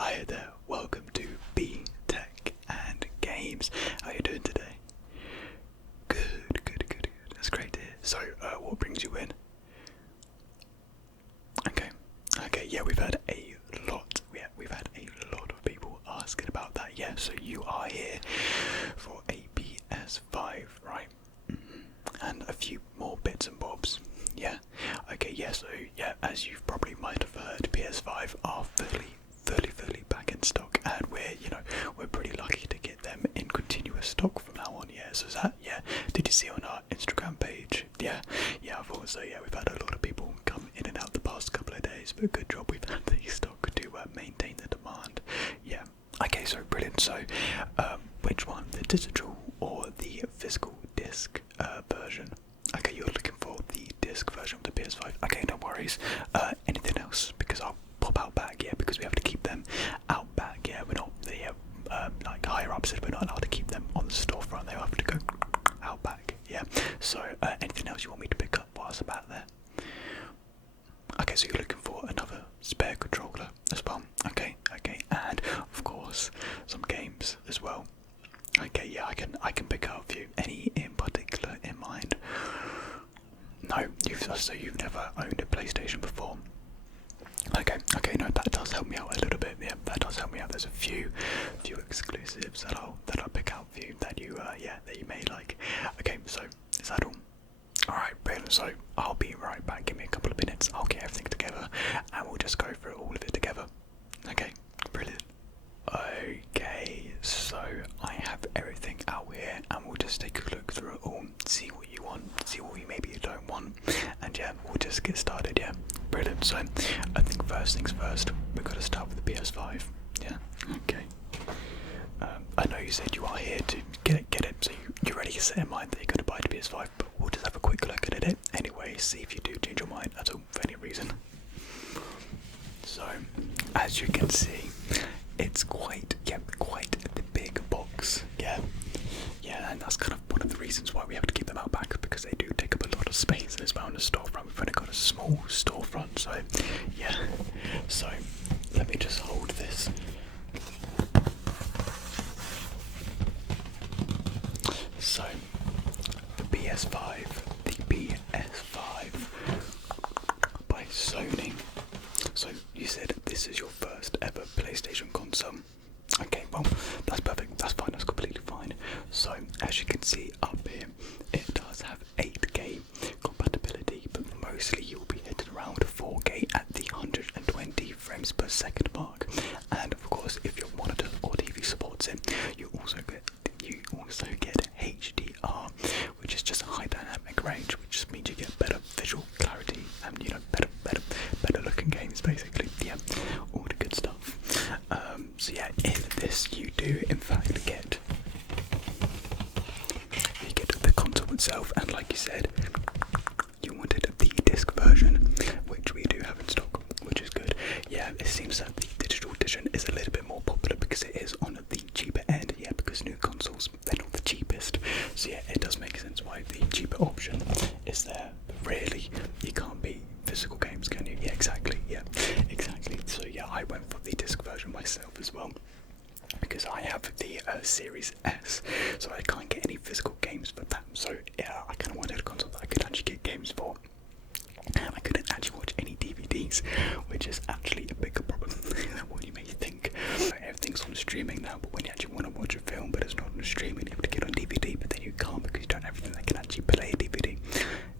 Hi there, welcome to B Tech and Games. How are you doing today? Good. That's great to hear. So, what brings you in? Okay, yeah, we've had a lot. We've had a lot of people asking about that. Yeah, so you are here for a PS5, right? And a few more bits and bobs. Yeah. Okay. Yeah. So yeah, as you probably might have heard, PS5 are fully back in stock, and we're pretty lucky to get them in continuous stock from now on. Yeah. So is that, yeah? Did you see on our Instagram page? Yeah. I thought so. Yeah, we've had a lot of people come in and out the past couple of days, but good job we've had the stock to maintain the demand. Yeah. Okay. So brilliant. So, which one, the digital or the physical disc version? Okay, you're looking for the disc version of the PS5. Okay, no worries. Anything else? Because I'll pop out back, yeah, because we have to keep them out back, yeah. We're not the like higher ups said we're not allowed to keep them on the storefront. They have to go out back, yeah. So anything else you want me to pick up whilst I'm out there? Okay, so you're looking for another spare controller as well. Okay, and of course some games as well. Okay, yeah, I can pick out a few. Any in particular in mind? No, you've never owned a PlayStation before. Okay, no, that does help me out a little bit. Yeah, that does help me out. There's a few exclusives that I'll pick out for you that you may like. Okay, so is that all? Alright, brilliant. So I'll be right back. Give me a couple of minutes. I'll get everything together and we'll just go through all of it together. Okay, brilliant. Okay, so I have everything out here and we'll just take a look through it all, see what you want, see what maybe you don't want, and yeah, we'll just get started. Yeah, brilliant. So I think first things first, we've got to start with the PS5. Yeah, okay. I know you said you are here to get it, so you already set in mind that you're going to buy the PS5, but we'll just have a quick look at it anyway, see if you do change your mind at all for any reason. So, as you can see, it's quite the big box, yeah, and that's kind of one of the reasons why we have to keep them out back, because they do take up a lot of space as well in the storefront. We've only got a small storefront, so yeah. So let me just hold this. So the PS5 by Sony. So you said this is your first ever PlayStation console. Okay, well, that's perfect, that's fine, that's completely fine. So, as you can see up here, it does have 8K compatibility, but mostly you'll be hitting around 4K at the 120 frames per second mark. And of course, if your monitor or TV supports it, you also get HDR, which is just a high dynamic range, which just means you get better visual clarity and better looking games, basically. Yeah, all the good stuff. So yeah, in this you do in fact get the console itself, and like you said, you wanted the disc version, which we do have in stock, which is good. Yeah, it seems that the digital edition is a little bit more popular because it is on the cheaper end. Yeah, because new consoles, they're not the cheapest. So yeah, it does make sense why the cheaper option is there. But really, you can't beat physical games, can you? Yeah, exactly. So yeah, I went for the disc version myself as well, because I have the Series S, so I can't get any physical games for that. So yeah, I kind of wanted a console that I could actually get games for, and I couldn't actually watch any DVDs, which is actually a bigger problem than what you may think. Everything's on streaming now, but when you actually want to watch a film but it's not on streaming, you have to get on DVD, but then you can't because you don't have everything that can actually play a DVD.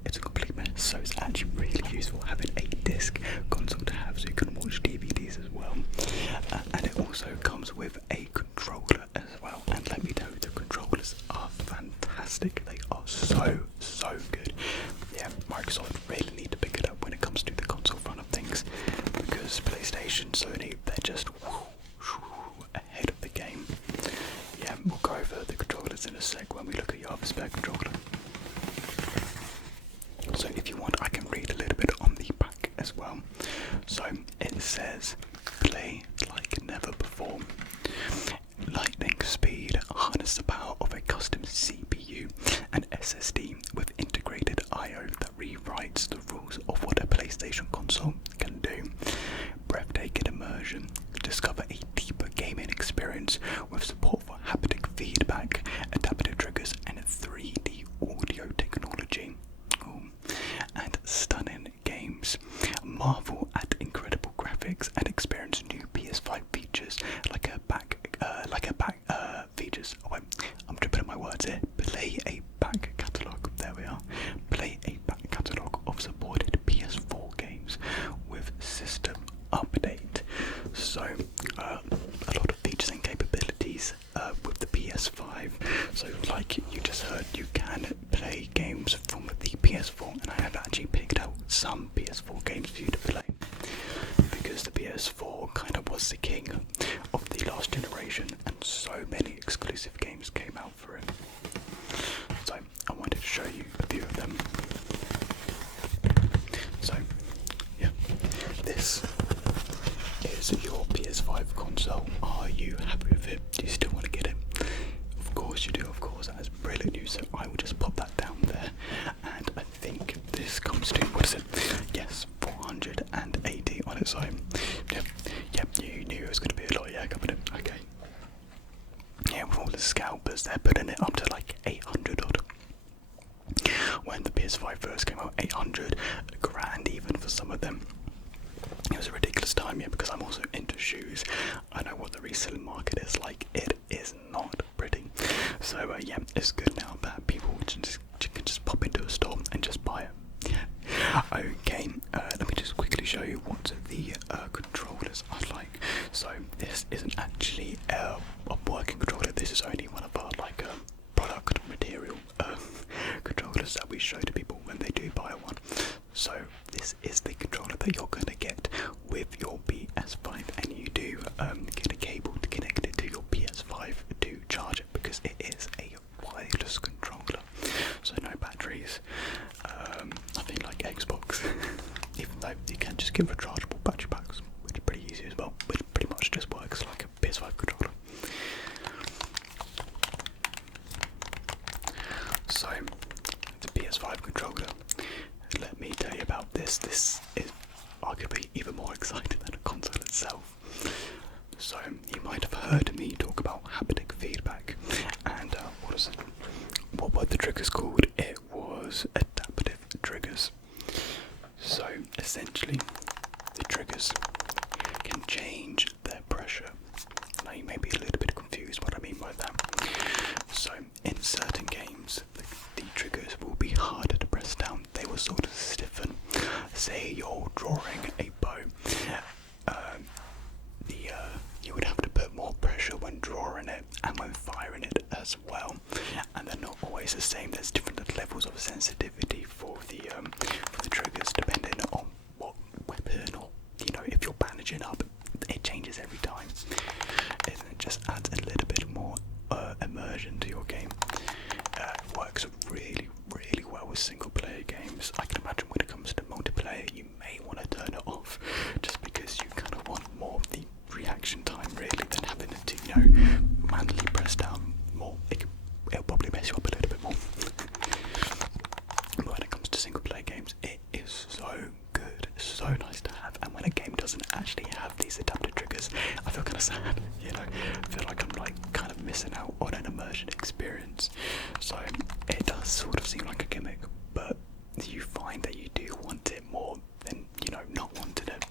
It's a complete mess, so it's actually really useful having a disc console to have, so you can watch DVDs as well. And it also comes with a controller as well, and let me tell you, the controllers are fantastic. They are so good. Yeah, Microsoft really need to pick it up when it comes to the console front of things, because PlayStation, Sony, they're just ahead of the game. Yeah, we'll go over the controllers in a sec when we look at your other spare controller. So if you want, I can read a little bit on the back as well. So it says, play like never before. Lightning speed, harness the power of a custom CPU and SSD with integrated I/O that rewrites the rules of what a PlayStation console can do. Breathtaking immersion, discover a words here. Play a back catalogue. There we are. Play a back catalogue of supported PS4 games with system update. So a lot of features and capabilities with the PS5. So like you just heard, you can play games from the PS4, and I have actually picked out some PS4 games for you to play, because the PS4 kind of was the king of the last generation, and so many exclusive games came out for it. So I wanted to show you a few of them. So yeah, this is your PS5 console. Are you happy with it? Do you still want to get it? Of course you do, of course. That is brilliant news. So I will just pop that down there, and I think this comes to, what is it? Yes, 480 on its own. Yep, you knew it was going to be a lot, yeah, coming in. Okay. Yeah, with all the scalpers, they're putting it up to like 800 odd. When the PS5 first came out, 800 grand even for some of them. It was a ridiculous time, yeah, because I'm also into shoes. I know what the reselling market is like. It is not pretty. So yeah, it's good now that people can just pop into a store and just buy it. Yeah. Okay, let me just quickly show you what the controllers are like. So this isn't actually a working controller. This is only one of our like product material controllers that we show to people when they do buy one. So this is the controller that you're going to get with your PS5, and you do get a cable to connect it to your PS5 to charge it, because it is a wireless controller, so no batteries. Nothing like Xbox, even though you can just give rechargeable battery packs, which is pretty easy as well, which pretty much just works like a PS5 controller. So the PS5 controller, let me tell you about this. This is arguably even more exciting than a console itself. So you might have heard me talk about haptic feedback, and what were the triggers called? It was adaptive triggers. So essentially, the triggers can change their pressure. Now you may be a little bit confused what I mean by that. So in certain games, the triggers will be harder to press down. They will sort of stiffen. Say you're drawing a bow, you would have to put more pressure when drawing it and when firing it as well. And they're not always the same. There's different levels of sensitivity for the triggers depending on what weapon, or if you're bandaging up, it changes every time. It just adds a little bit more immersion to your game. It works really, really well with single player games. I can imagine when it comes to multiplayer, you may want to turn it off, just because you kind of want more of the reaction time really than having it to manually press down more. It'll probably mess you up a little bit more. But when it comes to single player games, it is so good, so nice to have. And when a game doesn't actually have these adaptive triggers, I feel kind of sad. I feel like I'm like kind of missing out on an immersion experience. So it does sort of seem like a gimmick, but you find that you do want it more than not wanting it.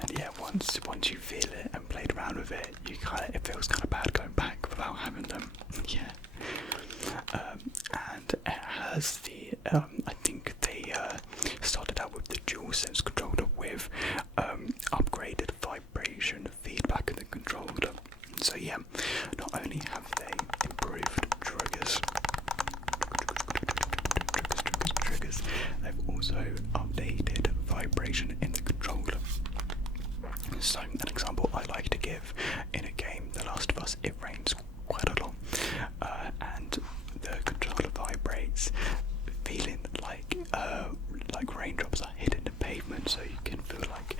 And yeah, once you feel it and played around with it, it feels kind of bad going back without having them. Yeah. And it has the I think they started out with the DualSense controller with upgraded vibration feedback in the controller. So yeah, not only have they improved triggers, they've also updated vibration in the controller. So an example I like to give, in a game, The Last of Us, it rains quite a lot, and the controller vibrates, feeling like raindrops are hitting the pavement. So you can feel like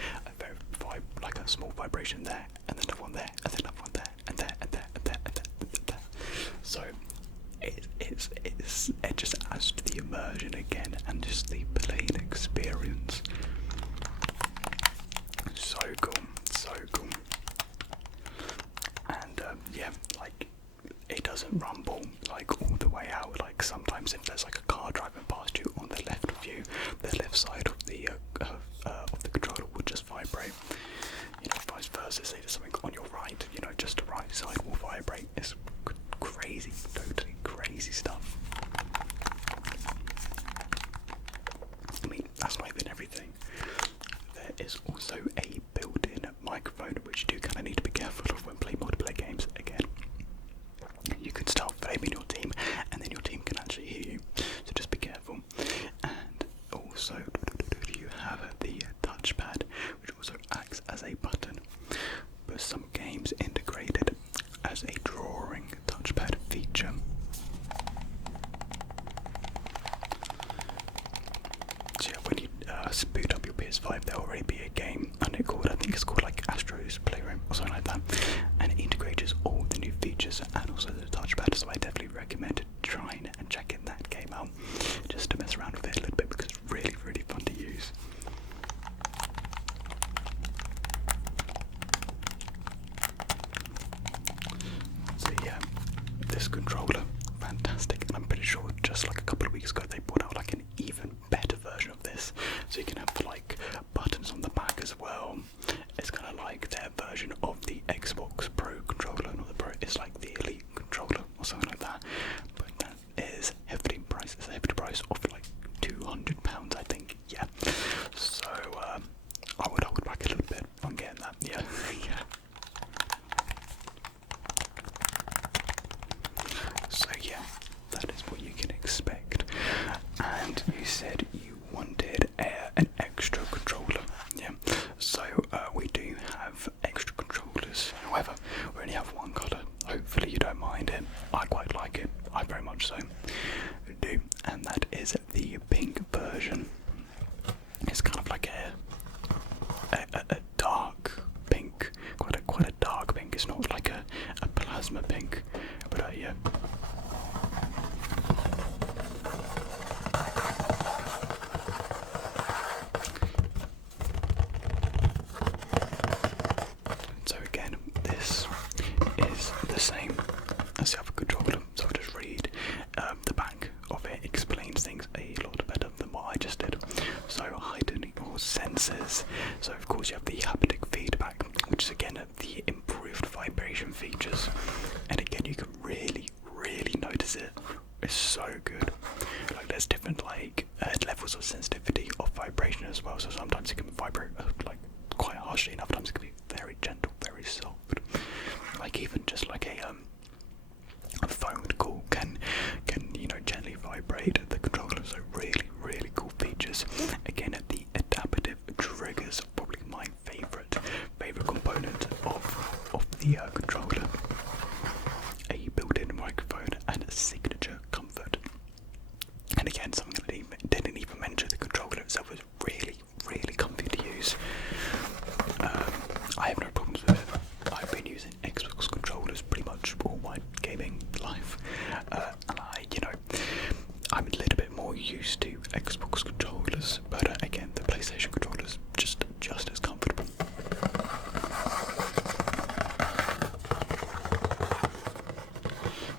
a small vibration there, and then another one there, and then another one there, and there, and there, and there, and there, and there. So it just adds to the immersion again, and just the playing experience. So cool, so cool. And yeah, like it doesn't rumble like all the way out. Like sometimes if there's like a car driving past you on the left of you, the left side of the controller would just vibrate. Vice versa. Say there's something on your right, just the right side will vibrate. It's crazy, totally crazy. easy stuff. I mean, that's not even everything. There is also a built-in microphone, which you do kind of need to be careful of when playing multiplayer games. Again, you can start flaming your team, and then your team can actually hear you. So just be careful. And also, you have the touchpad, which also acts as a button. But some games integrated as a drawing touchpad feature. So yeah, when you boot up your PS5, there will already be a game, and I think it's called like Astro's Playroom or something like that, and it integrates all the new features and also the touchpad. So I definitely recommend trying and checking that game out, just to mess around with it a little bit, because it's really, really fun to use. So yeah, this controller, fantastic, and I'm pretty sure just like a couple of weeks ago they brought out like an even better version of this, so you can have like buttons on the back as well. It's kind of like their version of the Xbox Pro controller, not the Pro, it's like the Elite controller or something like that, but that is heavily priced. It's a hefty price of like £200, I think, yeah. So I would back a little bit on getting that, yeah. Yeah. So yeah, that is what you can expect. And you said you wanted an extra controller, yeah. So we do have extra controllers. However, we only have one colour. Hopefully you don't mind it. I quite like it. I very much so do. And that is the pink version. It's kind of like a dark pink, quite a dark pink. It's not like a plasma pink, but yeah. So again, this is the same as the other controller. So I'll just read the back of it. Explains things a lot better than what I just did. So heightening your senses. So of course you have the haptic feedback, which is again the improved vibration features. And again, you can really notice it. It's so good. Like there's different like levels of sensitivity of vibration as well. So sometimes it can vibrate like quite harshly, and other times it can be very gentle, very soft. Like even just like a phone call can gently vibrate the controller. So really cool features. Again, the adaptive triggers, probably my favorite component of the controller. A built-in microphone and a signature comfort. And again, something I didn't even mention, the controller itself is really comfy to use. I have no problems with it. I've been using Xbox controllers pretty much all my gaming life, and I'm a little bit more used to Xbox controllers, but again, the PlayStation controllers just as comfortable.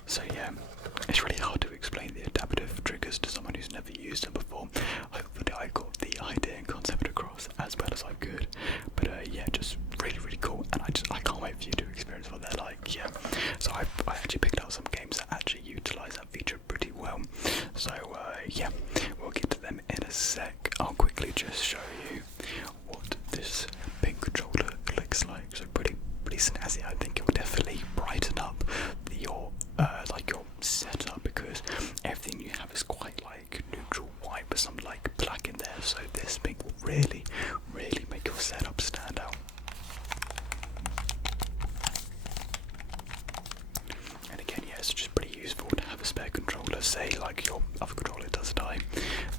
So yeah, it's really hard to explain the adaptive triggers to someone who's never used them before. Hopefully I got the idea and concept across as well as I could. But yeah, just really cool, and I can't wait for you to experience what they're like, yeah. So I actually picked out some games that actually utilise that feature pretty well. So yeah, we'll get to them in a sec. I'll quickly just show you what this pink controller looks like. So pretty snazzy. I think it will definitely brighten up your setup, because everything you have is quite like neutral white with some like black in there. So this pink will really make your setup stand out. And again, yeah, it's just pretty useful to have a spare controller. Say like your other controller does die,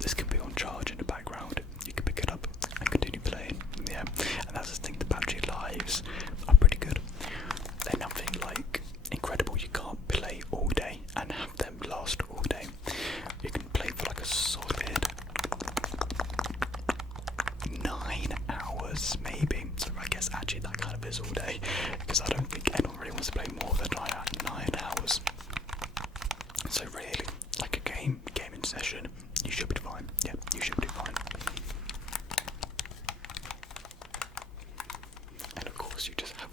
this can be on charge in the background. You can pick it up and continue playing. Yeah, and that's the thing. The battery lives are pretty good. They're nothing like incredible. You can't play all day and have them last all day. You can play for like a solid 9 hours maybe. So I guess actually that kind of is all day, because I don't think anyone really wants to play more than 9 hours. So really, like a gaming session, you should be fine. Yeah, you should be fine. And of course you just have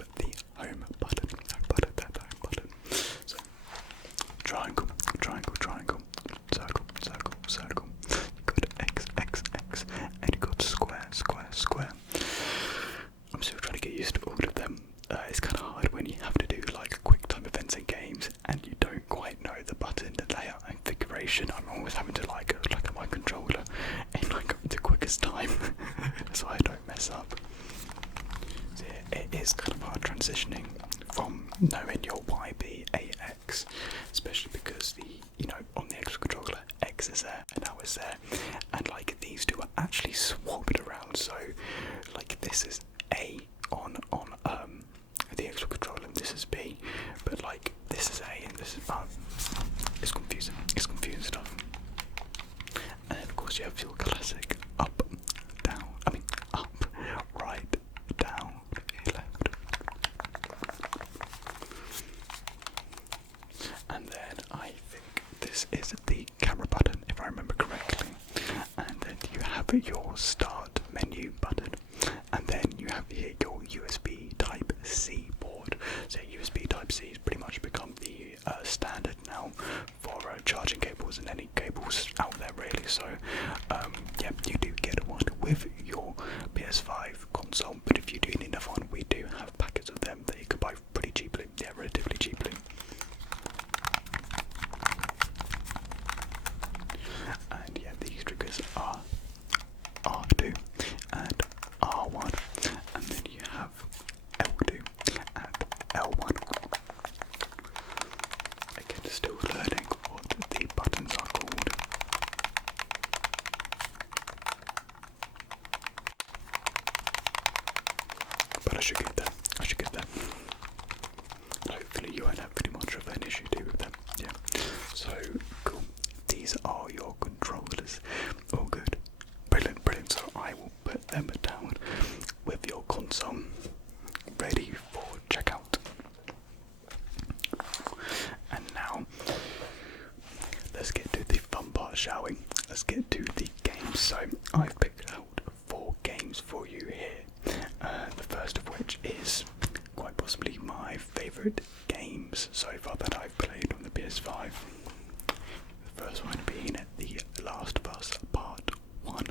configuration, I'm always having to like look at my controller in like the quickest time so I don't mess up. So it is kind of hard transitioning from knowing your YBAX, especially because on the X controller X is there and now it's there, and like these two are actually swapped around. So like this is A on the X controller and this is B, but like this is A and this is it's confusing. It's confusing stuff. And then of course you have your classic up, down. Up, right, down, left. And then I think this is the camera button, if I remember correctly. And then you have your start menu button. And then you have here your USB Type-C port. So USB Type-C has pretty much become the standard now for charging cables and any cables out there really. So yeah, you do get one with your PS5 console, but if you do need another one, we do have packets of them that you can buy pretty cheaply, yeah, relatively cheaply. And yeah, these triggers are R2 and R1, and then you have L2 and L1. Again, still learning what the buttons are called. But I should get them. Hopefully you won't have pretty much of an issue too with them. Yeah. So cool. These are your controllers. All good. Brilliant, brilliant. So I will put them down with your console ready for checkout. And now let's get to the fun part, shall we? Let's get to the games. So I've picked out 4 games for you here. The first of which is quite possibly my favourite games so far that I've played on the PS5. The first one being The Last of Us Part 1.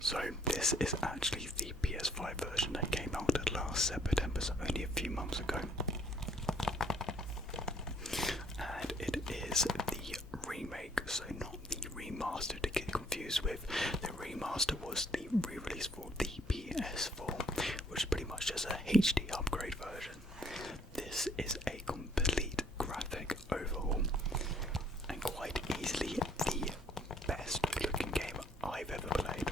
So this is actually the PS5 version that came out last September, so only a few months ago. And it is the remake, so not the remaster to get confused with. The remaster was the re-release for the PS4, which is pretty much just a HD upgrade version. This is a complete graphic overhaul, and quite easily the best looking game I've ever played.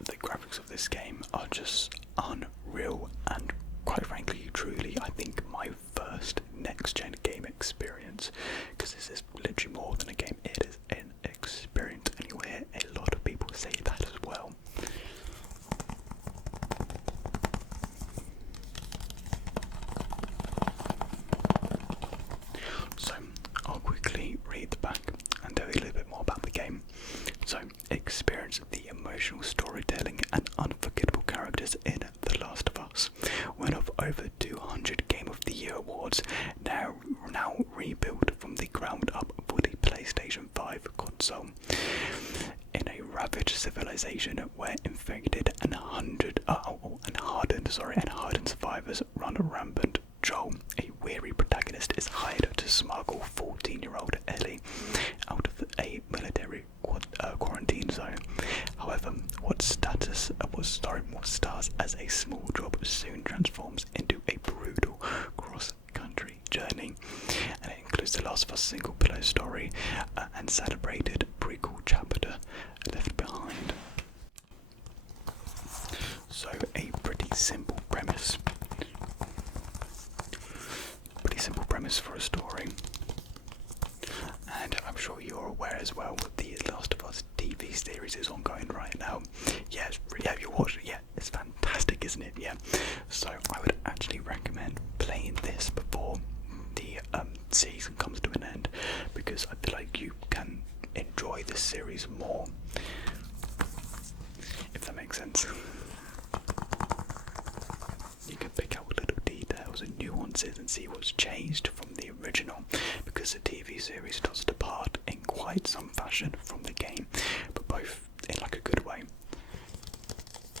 The graphics of this game are just unreal, and quite frankly, truly, I think my first next-gen game experience, because this is literally more than a game, it is an experience, and you'll hear a lot of people say that as well. So, I'll quickly read the back and tell you a little bit more about the game. So, experience the emotional storytelling and unforgettable characters in The Last of Us. One of over 200 Game of the Year awards, now rebuilt from the ground up for the PlayStation 5 console. In a ravaged civilization where infected and hardened survivors run rampant, Joel, a weary protagonist, is hired to smuggle 14-year-old Ellie out of a military quarantine zone. However, what starts as a small job soon transforms into a brutal cross-country journey, and it includes The Last of Us single-player story and celebrated prequel chapter Left Behind. So, a pretty simple premise. For a story, and I'm sure you're aware as well that the Last of Us TV series is ongoing right now. Yeah, you watched it. Yeah, it's fantastic, isn't it? Yeah. So I would actually recommend playing this before the season comes to an end, because I feel like you can enjoy this series more, if that makes sense. You can pick out little details and nuances and see what's changed from the original, because the TV series does depart in quite some fashion from the game, but both in like a good way.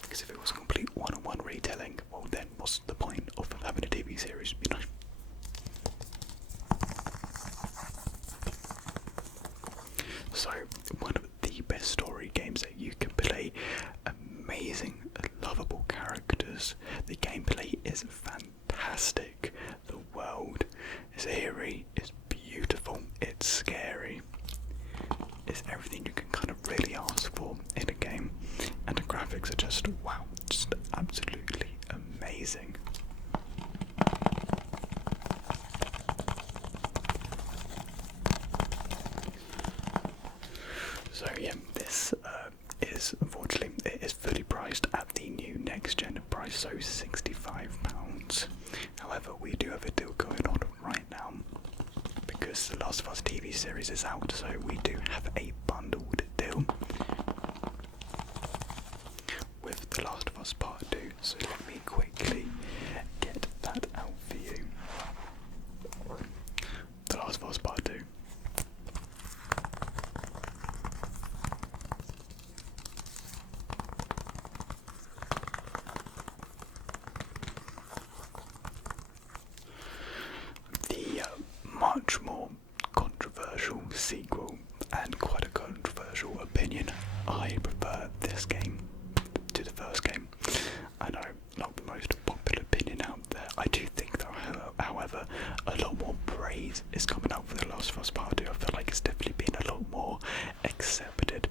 Because if it was a complete one-on-one retelling, well then what's the point of having a TV series, you know? So, one of the best story games that you can play, amazing, lovable characters, the gameplay is fantastic, the world is eerie, it's beautiful, it's scary, it's everything you can kind of really ask for in a game, and the graphics are just, wow, just absolutely amazing. So yeah, this is unfortunately it is fully priced at the new next gen price, so £65. However, we do have a deal going on right now because The Last of Us TV series is out, so we do have a bundled deal with The Last of Us Part 2. So let me quickly get that out for you. The Last of Us Part 2. Much more controversial sequel and quite a controversial opinion. I prefer this game to the first game. I know, not the most popular opinion out there. I do think though, however, a lot more praise is coming out for The Last of Us Part 2. I feel like it's definitely been a lot more accepted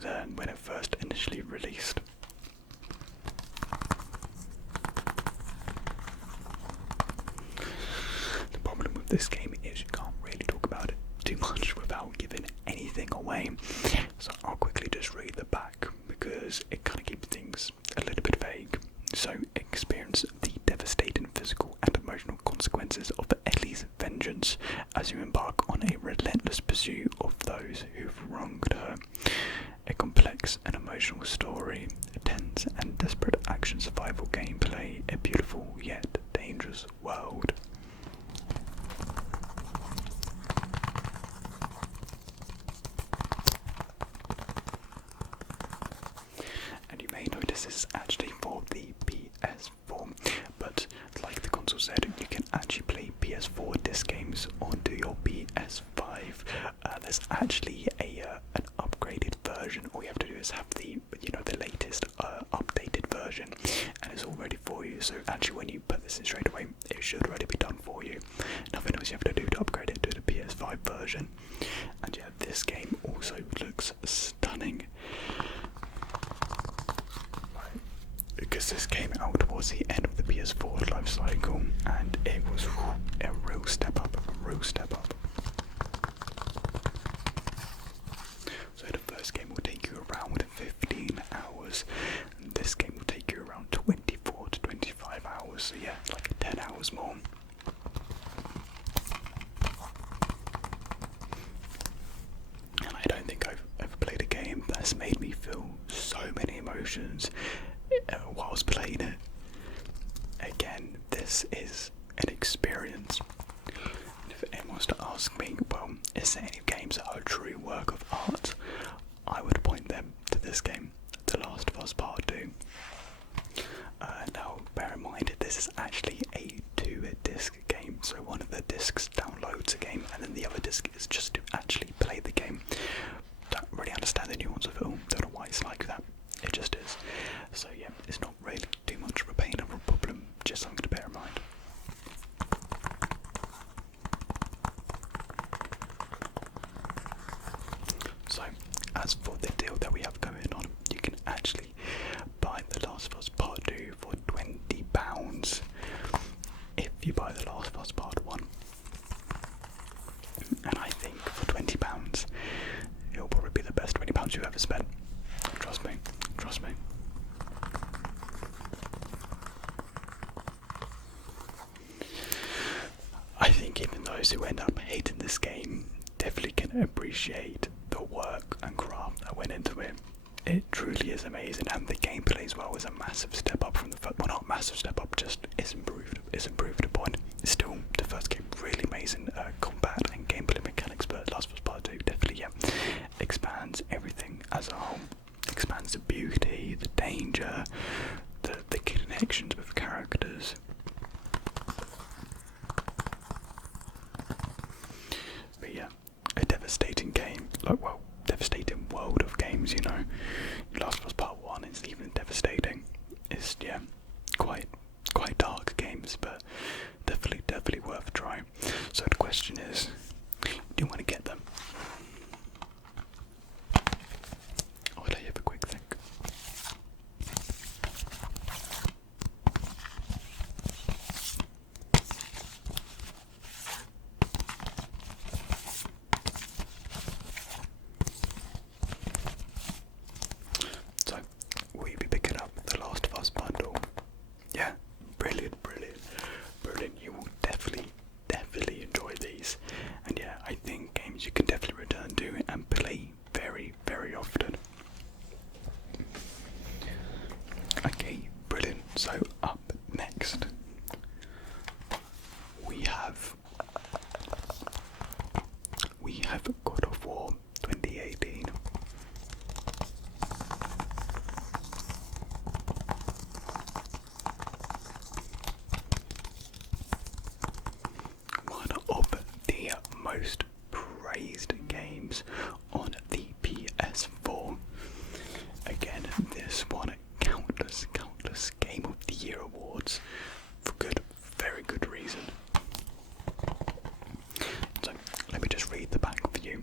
than when it first initially released. This game is you can't really talk about it too much without giving anything away, so I'll quickly just read the back because it kind of keeps things a little bit vague. So, experience the devastating physical and emotional consequences of Ellie's vengeance as you embark on a relentless pursuit of those who've wronged her. A complex and emotional story, a tense and desperate action survival gameplay, a beautiful yet dangerous world. This is actually for the PS4, but like the console said, you can actually play PS4 disc games onto your PS5. There's actually an upgraded version. All you have to do is have the the latest updated version, and it's all ready for you. So actually, when you put this in straight away, it should already be done for you. Nothing else you have to do to upgrade it to the PS5 version. And yeah, this game also looks stunning. Because this came out towards the end of the PS4 life cycle, and it was a real step up, So the first game will take you around 15 hours, and this game will take you around 24 to 25 hours, so yeah, like 10 hours more. And I don't think I've ever played a game that's made me feel so many emotions whilst playing it. Again, this is an experience. And if anyone was to ask me, well, is there any games that are a true work of art, I would point them to this game, The Last of Us Part 2. Now, bear in mind, this is actually a 2-disc game, so one of the discs downloads a game, and then the other disc is just to actually play the game. Don't really understand the nuance of it all, don't know why it's like that. It just is. So yeah, it's not really too much of a pain or a problem, just something to bear in mind. So, as for the deal that we have going on, you can actually buy The Last of Us Part 2 for £20 if you buy The Last of Us Part 1. And I think for £20, it'll probably be the best £20 you've ever spent. Trust me. I think even those who end up hating this game definitely can appreciate the work and craft that went into it. It truly is amazing, and the gameplay as well is a massive step up from the first. Well, not massive step up, just it's improved upon. It's still the first game, really amazing combat and gameplay mechanics. like, well, devastating world of games, you know. Last of Us Part 1 is even devastating. It's, yeah, quite dark games, but definitely worth a try. So the question is, do you want to get them? I'll let you have a quick think. So, will you be picking up the Last of Us bundle? Yeah, brilliant. You will definitely enjoy these. And yeah, I think games you can definitely return to and play very often. Okay, brilliant. So up next we have God of War 2018. One of the most praised games on the PS4. Again, this won countless Game of the Year awards for very good reason. So, let me just read the back for you.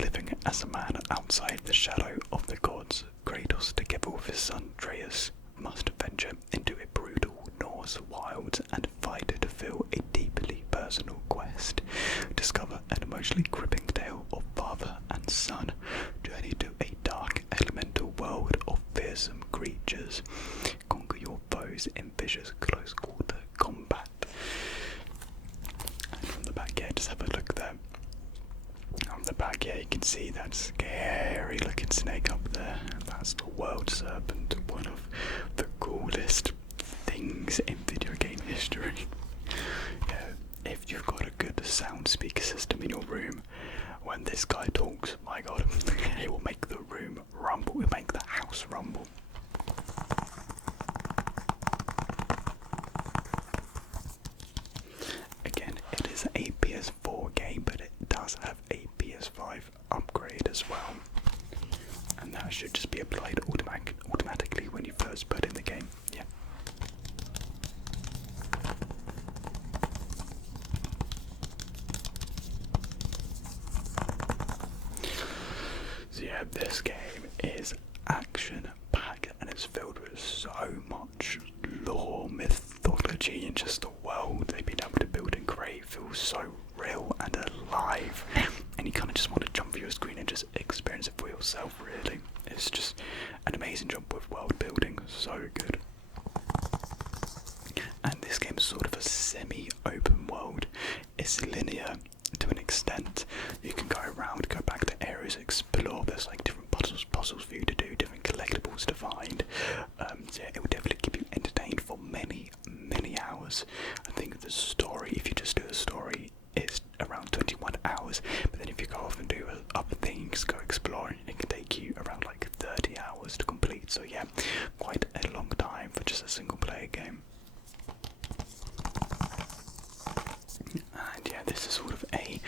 Living as a man outside the shadow of the gods, Kratos, together with his son Atreus, must venture into a brutal Norse wilds and fight to fulfill a deeply personal quest. Discover an emotionally gripping tale of father and son, journey to a dark elemental world of fearsome creatures, conquer your foes in vicious close quarter combat. And from the back here, just have a look there. On the back here you can see that scary looking snake up there. That's the world serpent, one of the coolest things in video game history. Yeah, if you've got a good sound speaker system in your room, when this guy talks, my god, it will make the room rumble, it will make the house rumble. Again, it is a PS4 game, but it does have a PS5 upgrade as well. And that should just be applied automatically when you first put in the game. Yeah. So yeah, this game is action-packed and it's filled with so much lore, mythology, and just the world they've been able to build and create feels so real and alive. And you kind of just want to jump through your screen and just experience it for yourself, really. It's just an amazing job with world building, so good. And this game is sort of a semi-open world. It's linear to an extent. You can go around, go back to areas, explore. There's like different puzzles for you to do, different collectibles to find. So yeah, it will definitely keep you entertained for many hours. I think the story, if you just do the story, is around 21 hours. But then if you go off and do other things, go exploring, it can take you around like 30 hours to complete. So yeah, quite a long time for just a single player game. And yeah, this is sort of a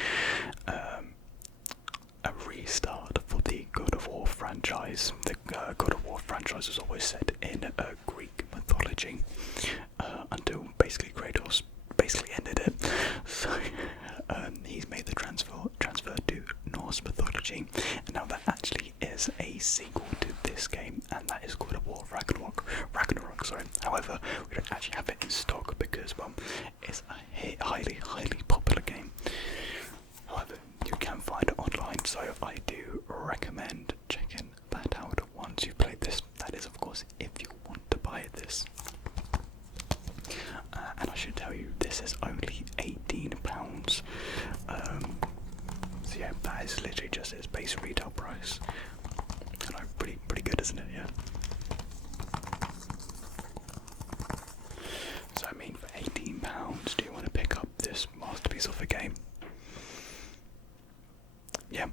restart for the God of War franchise. The God of War franchise was always set in Greek mythology until basically Kratos basically ended it. So he's made the transfer to Norse mythology, and now there actually is a sequel to this game, and that is God of War Ragnarok. Sorry. However, we don't actually have it in stock because, well, it's a highly popular game. However, you can find it online, so I do recommend checking that out once you've played this. That is, of course, if you want to buy this. And I should tell you, this is only £18. So yeah, that is literally just its base retail price. I know, pretty good, isn't it? Yeah. So I mean, for £18, do you want to pick up this masterpiece of a game? Yeah,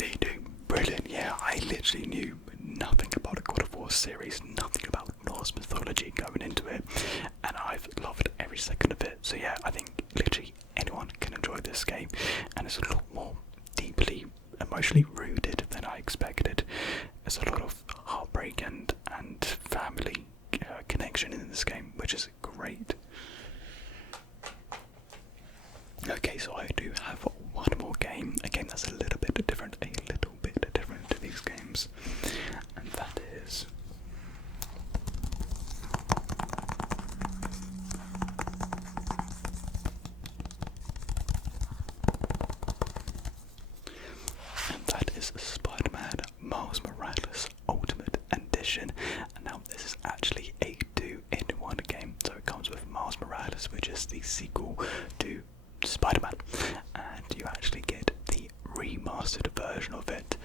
you do. Brilliant. Yeah, I literally knew nothing about the God of War series, nothing about Norse mythology going into it, and I've loved every second of it. So yeah, I think literally anyone can enjoy this game, and it's a lot more deeply emotionally rooted than I expected. There's a lot of heartbreak and family connection in this game, which is great. Okay, so I do have one more game, a game that's a little bit different to these games, and that is Spider-Man Miles Morales Ultimate Edition. And now this is actually a 2-in-1 game, so it comes with Miles Morales, which is the sequel to Spider-Man, and you actually get the remastered version of it.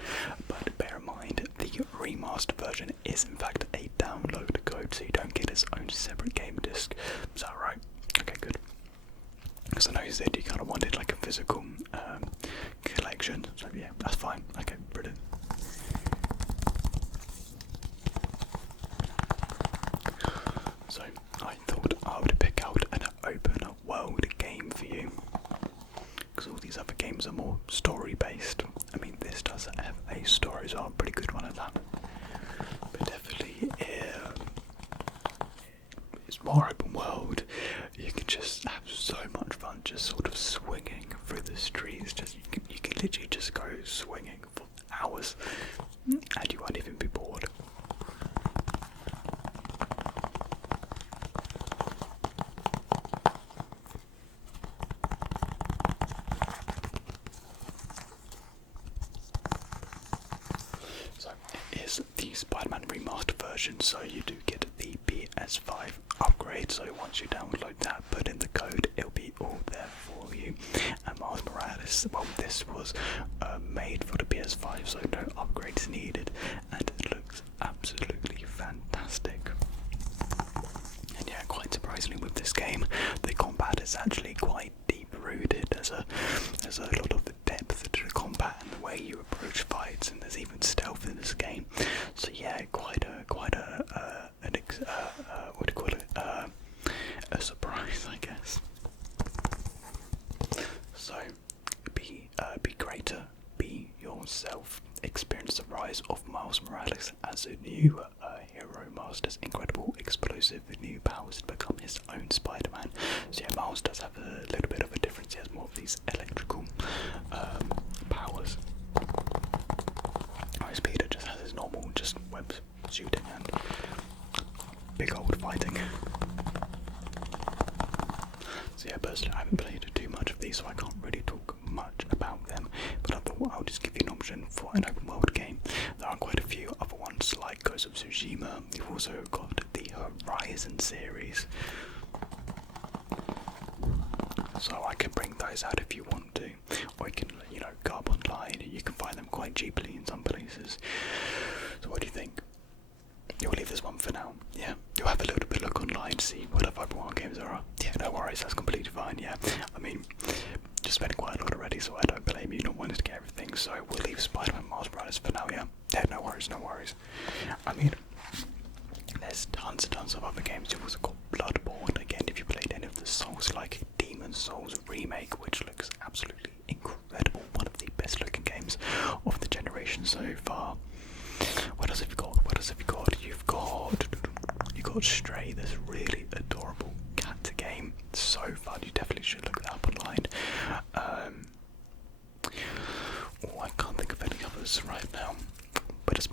But bear in mind, the remastered version is in fact a download code, so you don't get its own separate game disc. Is that right? Okay, good. Because I know you said you kind of wanted like a physical collection, so yeah, that's fine. Okay, brilliant. So I thought I would pick out an open world game for you, because all these other games are more story based. I mean, this does have a story as well, a pretty good one at that, but definitely it's more open world. You can just have so much fun just sort of swinging through the streets. Just you can literally just go swinging for hours and you won't even be bored. So it is the Spider-Man remastered version, so you do get the PS5 upgrade. So once you download that, put in the code, it'll be all there for you. And Miles Morales, well, this was made for the PS5, so no upgrades needed, and it looks absolutely fantastic. And yeah, quite surprisingly with this game, the combat is actually quite deep rooted. There's a lot of depth to the combat and the way you approach fights, and there's even stealth in this game. So yeah, quite a what do you call it? A surprise, I guess. So be greater, be yourself. Experience the rise of Miles Morales as a new hero, masters incredible explosive new powers to become his own Spider-Man. So yeah, Miles does have a little bit of a difference. He has more of these electrical powers. Whereas Peter just has his normal, just webs shooting and big old fighting. So yeah, personally I haven't played too much of these, so I can't really talk much about them, but I thought I'll just give you an option for an open world game. There are quite a few other ones like Ghost of Tsushima. You've also got the Horizon series, so I can bring those out if you want to, or you can, you know, go up online. You can find them quite cheaply in some places. So what do you think? You'll leave this one for now, yeah? You'll have a little bit look online, see what other open world games there are. Yeah, no worries, that's completely fine, yeah. I mean, just spending quite a lot already, so I don't blame you not wanting to get everything, so we'll leave Spider-Man Miles Morales for now, yeah? Yeah, no worries, no worries. I mean, there's tons of other games. You've also got Bloodborne, again, if you played any of the Souls, like Demon's Souls remake, which looks absolutely incredible. One of the best looking games of the generation so far. What else have you got? What else have you got? You've got Stray, this really adorable cat game. So fun, you definitely should look that up online. I can't think of any others right now, but there's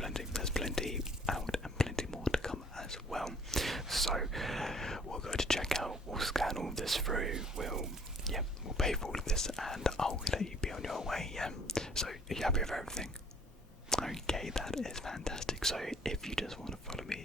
plenty out and plenty more to come as well. So we'll go to checkout, we'll scan all this through, we'll pay for all of this, and I'll let you be on your way, yeah? So are you happy with everything? Okay, that is fantastic. So if you just want to follow me